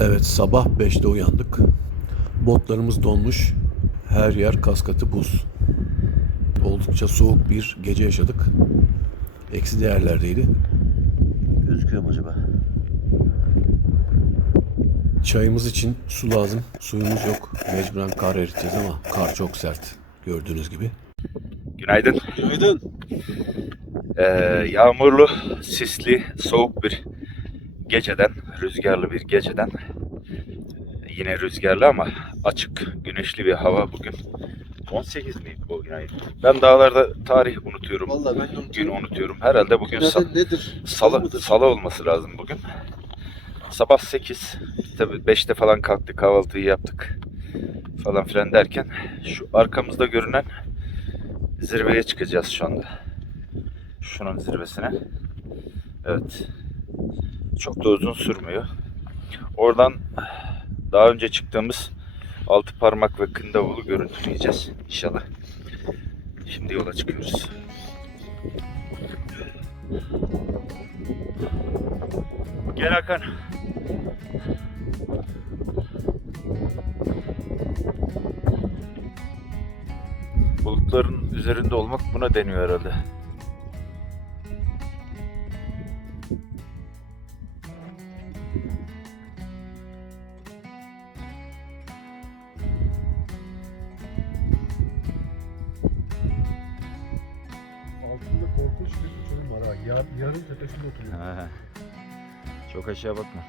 Evet, sabah 5'te uyandık. Botlarımız donmuş. Her yer kaskatı buz. Oldukça soğuk bir gece yaşadık. Eksi değerlerdeydi. Gözüküyor mu acaba? Çayımız için su lazım. Suyumuz yok. Mecburen kar eriteceğiz ama kar çok sert. Gördüğünüz gibi. Günaydın. Günaydın. Yağmurlu, sisli, soğuk bir geceden, rüzgarlı bir geceden, yine rüzgarlı ama açık, güneşli bir hava bugün. 18 mi bugün ayı? Ben dağlarda tarih unutuyorum, Vallahi ben de gün unutuyorum. unutuyorum. Herhalde bugün Zaten nedir? Mıdır? salı olması lazım bugün. Sabah 8, tabii 5'te falan kalktık, kahvaltıyı yaptık falan filan derken şu arkamızda görünen zirveye çıkacağız şu anda. Şunun zirvesine. Evet. Çok da uzun sürmüyor. Oradan daha önce çıktığımız altı parmak ve Kındavul'u görüntüleyeceğiz inşallah. Şimdi yola çıkıyoruz. Gel Hakan. Bulutların üzerinde olmak buna deniyor herhalde. Altında korkunç bir uçurum var ha. Yarın tepesinde oturuyor. Ha, çok aşağı bakma.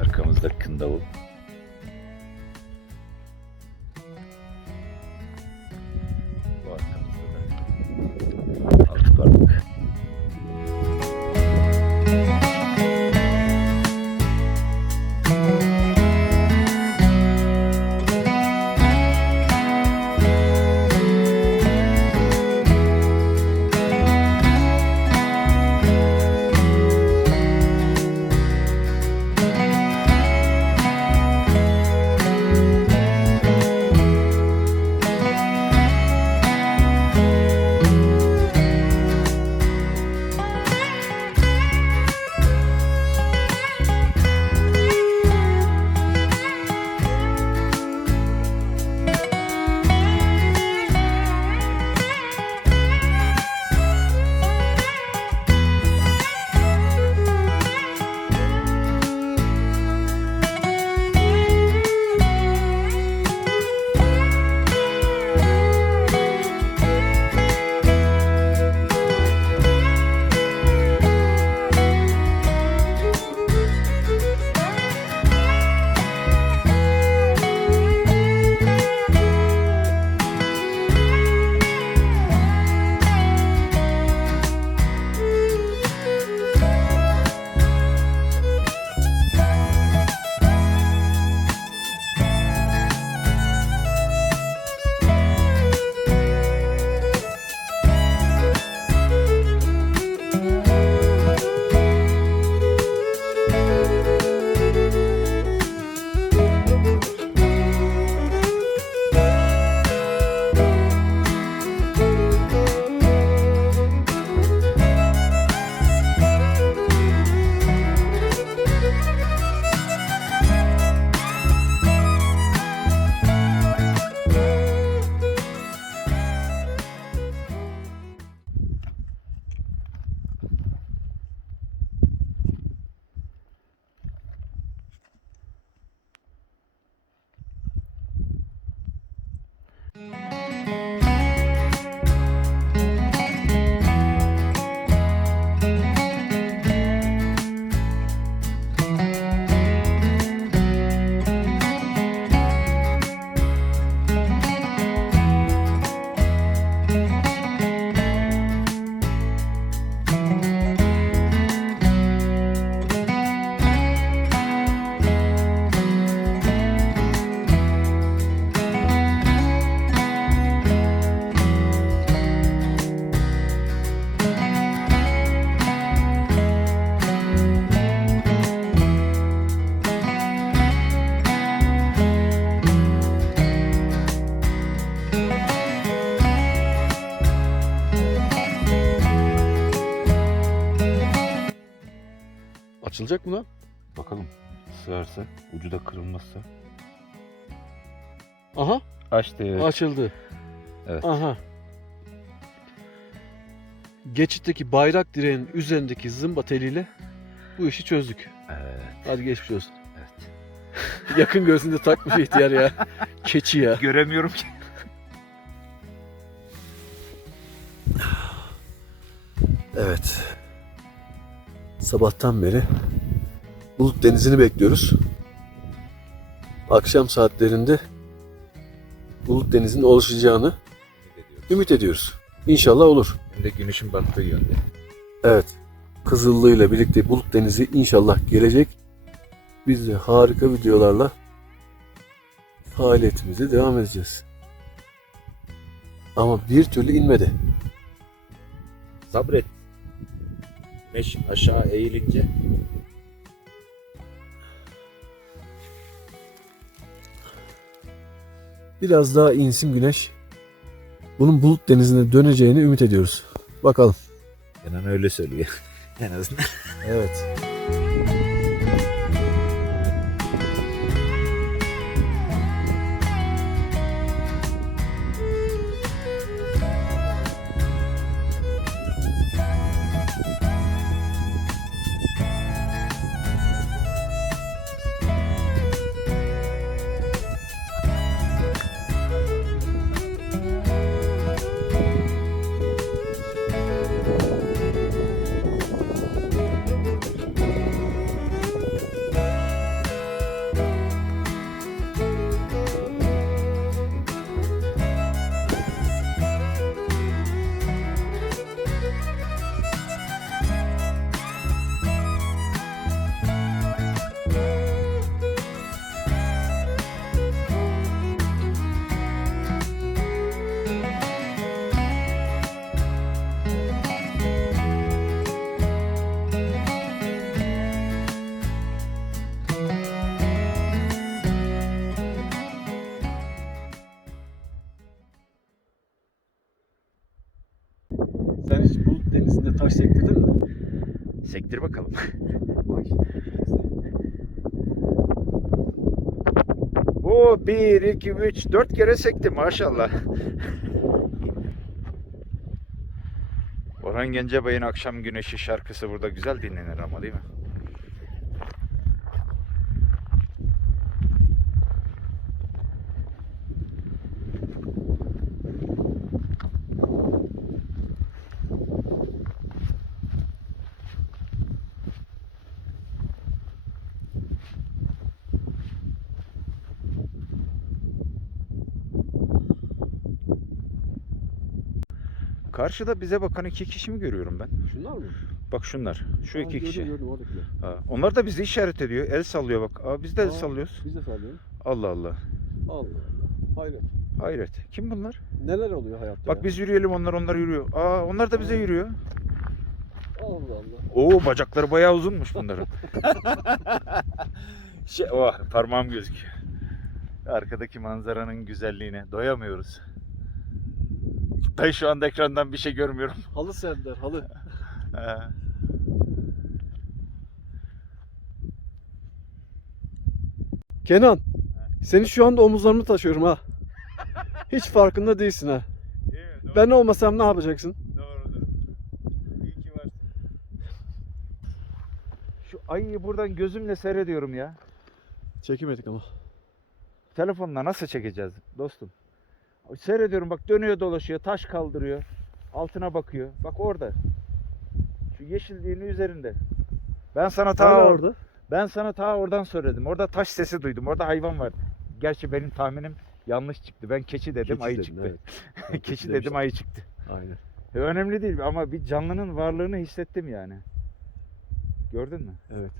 Arkamızda Kındavul. Bu arkamızda da altı parmak. Sığılacak mı lan? Bakalım. Sığarsa, ucu da kırılmazsa. Aha. Açtı. Evet. Açıldı. Evet. Aha. Geçitteki bayrak direğinin üzerindeki zımba teliyle bu işi çözdük. Evet. Hadi geçmiş olsun. Evet. Yakın gözünde takmış ihtiyar ya. Keçi ya. Göremiyorum ki. Evet. Sabahtan beri Bulut Denizi'ni bekliyoruz. Akşam saatlerinde Bulut Denizi'nin oluşacağını ümit ediyoruz. İnşallah olur. Hem de güneşin battığı yönde. Evet. Kızıllı ile birlikte Bulut Denizi inşallah gelecek. Biz de harika videolarla faaliyetimize devam edeceğiz. Ama bir türlü inmedi. Sabret. Güneş aşağı eğilince. Biraz daha insin güneş. Bunun Bulut Denizi'ne döneceğini ümit ediyoruz. Bakalım. Kenan öyle söylüyor. En azından. Evet. Sen hiç Bulut Denizi'nde taş sektirdin mi? Sektir bakalım. Oo 1, 2, 3, 4 kere sekti maşallah. Orhan Gencebay'ın Akşam Güneşi şarkısı burada güzel dinlenir ama değil mi? Karşıda bize bakan 2 kişi mi görüyorum ben? Şunlar mı? Bak şunlar. Şu 2 kişi. Gördüm oradakiler. Ha, onlar da bizi işaret ediyor. El sallıyor bak. Aa, biz de el sallıyoruz. Biz de sallıyoruz. Allah Allah. Allah Allah. Hayret. Hayret. Kim bunlar? Neler oluyor hayatta Bak ya? biz yürüyelim, onlar yürüyor. Aa, onlar da bize yürüyor. Allah Allah. Oo, bacakları bayağı uzunmuş bunların. Oh, parmağım gözüküyor. Arkadaki manzaranın güzelliğine doyamıyoruz. Ben şu anda ekrandan bir şey görmüyorum. Halı serdiler, halı. Ha. Kenan, seni şu anda omuzlarımda taşıyorum ha. Hiç farkında değilsin ha. Değil mi? Doğru. Ben olmasam ne yapacaksın? Doğrudur. İyi ki varsın. Şu ayıyı buradan gözümle seyrediyorum ya. Çekemedik ama. Telefonla nasıl çekeceğiz dostum? Seyrediyorum bak, dönüyor dolaşıyor, taş kaldırıyor. Altına bakıyor. Bak orada. Şu yeşilliğin üzerinde. Ben sana ta oradan söyledim. Orada taş sesi duydum. Orada hayvan var. Gerçi benim tahminim yanlış çıktı. Ben keçi dedim, Keçi ayı dedin, çıktı. evet. Keçi dedim, ayı çıktı. Aynen. Önemli değil ama bir canlının varlığını hissettim yani. Gördün mü? Evet.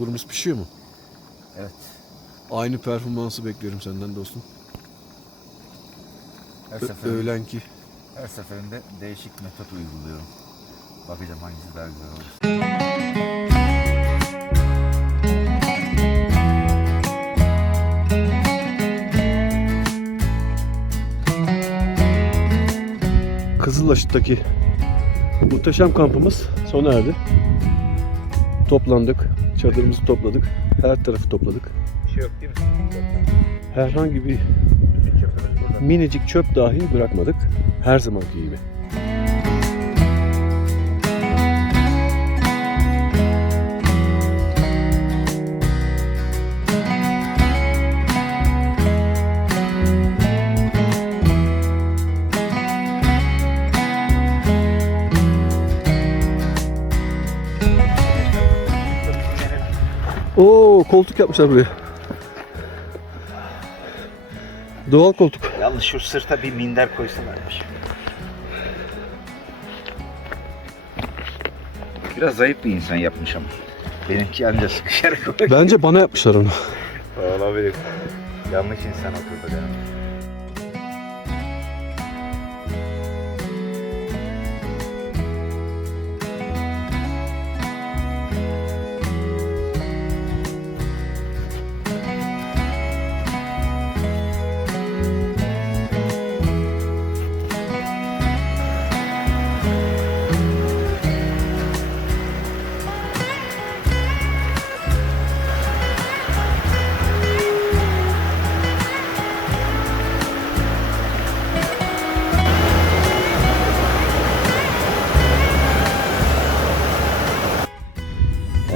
Bulgurumuz pişiyor mu? Evet. Aynı performansı bekliyorum senden dostum. Öğlenki. Her seferinde değişik metot uyguluyorum. Bakacağım hangisi daha güzel olur. Kızılaşık'taki muhteşem kampımız sona erdi. Toplandık. Çadırımızı topladık. Her tarafı topladık. Bir şey yok değil mi? Herhangi bir Çöpümüz burada. minicik çöp dahi bırakmadık. Her zamanki gibi. Oo, koltuk yapmışlar buraya. Doğal koltuk. Yalnız şu sırta bir minder koysalarmış. Biraz zayıf bir insan yapmış ama. Benimki anca sıkışarak olur. Bence bana yapmışlar onu. Olabilir. Yanlış insan oturdu benim.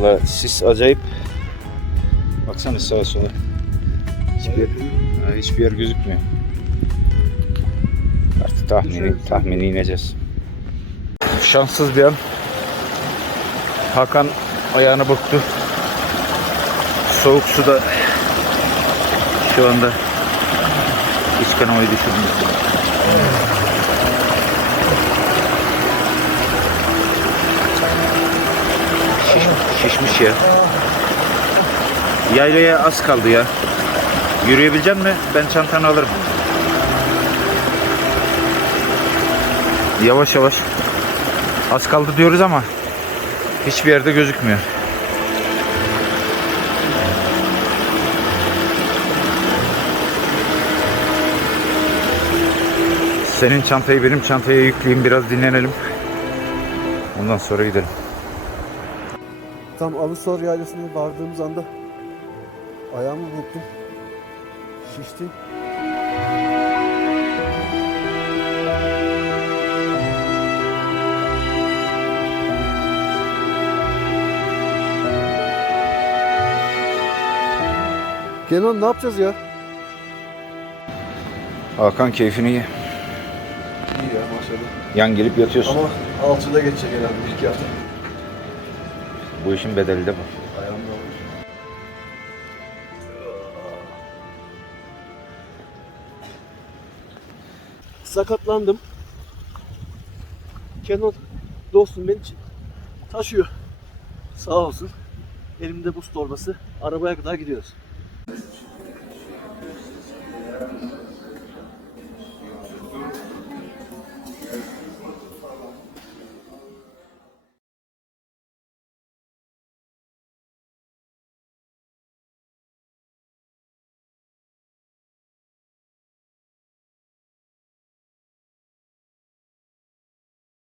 Valla sis acayip. Baksana sağa sola. Hiçbir yer gözükmüyor. Artık tahmini ineceğiz. Şanssız bir an. Hakan ayağını burktu. Soğuk suda şu anda iç kanamayı düşürdüm. Şişmiş ya. Yaylaya az kaldı ya. Yürüyebilecek misin? Ben çantanı alırım. Yavaş yavaş. Az kaldı diyoruz ama hiçbir yerde gözükmüyor. Senin çantayı benim çantaya yükleyeyim, biraz dinlenelim. Ondan sonra gidelim. Tam Alusor Yaylası'na vardığımız anda ayağımı burktum. Şiştim. Kenan ne yapacağız ya? Hakan keyfini ye. İyi ya maşallah. Yan gelip yatıyorsun. Ama alçıda geçecek herhalde 1-2 hafta. Bu işin bedeli de bu. Ayağım yorulmuş. Sakatlandım. Kenan dostum beni taşıyor. Sağ olsun. Elimde buz torbası. Arabaya kadar gidiyoruz.